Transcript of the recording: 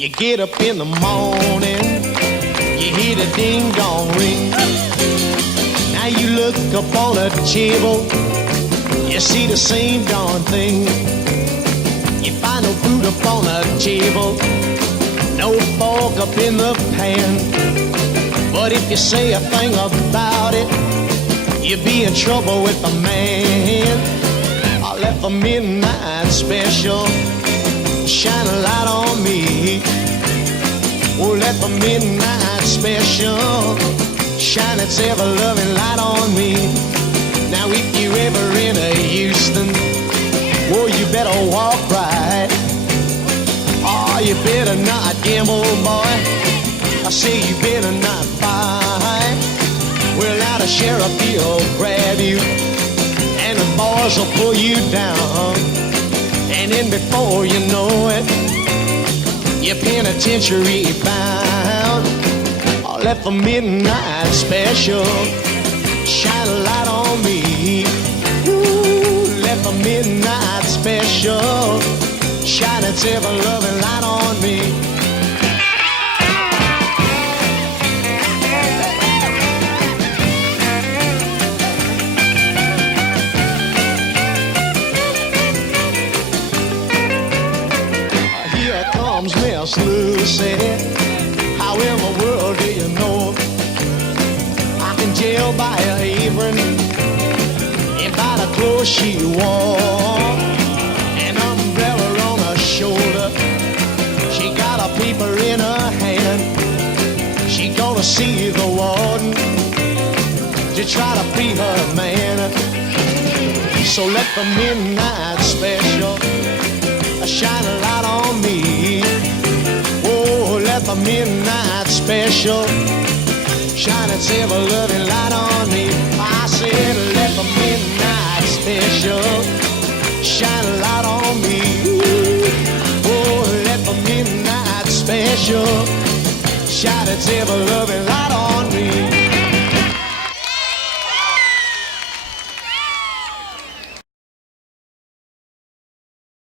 You get up in the morning, you hear the ding dong ring. Now you look up on a table, you see the same darn thing. You find no food up on a table, no fork up in the pan. But if you say a thing about it, you'll be in trouble with the man. I left a midnight special, shine a light on me. Oh, let the midnight special shine its ever-loving light on me. Now if you ever in a Houston, oh, you better walk right. Oh, you better not gamble, boy. I say you better not fight. Well, now the sheriff, he'll grab you, and the boys will pull you down. And then before you know it, you're penitentiary bound. Oh, let the midnight special shine a light on me. Ooh, let the midnight special shine its ever-loving light on me. Miss Lucy, how in the world do you know I can tell by her apron and by the clothes she wore, an umbrella on her shoulder, she got a paper in her hand. She gonna see the warden to try to free her man. So let the midnight special shine a light on me. Oh, let the midnight special shine its ever-loving light on me. I said, let the midnight special shine a light on me. Oh, let the midnight special shine its ever-loving light.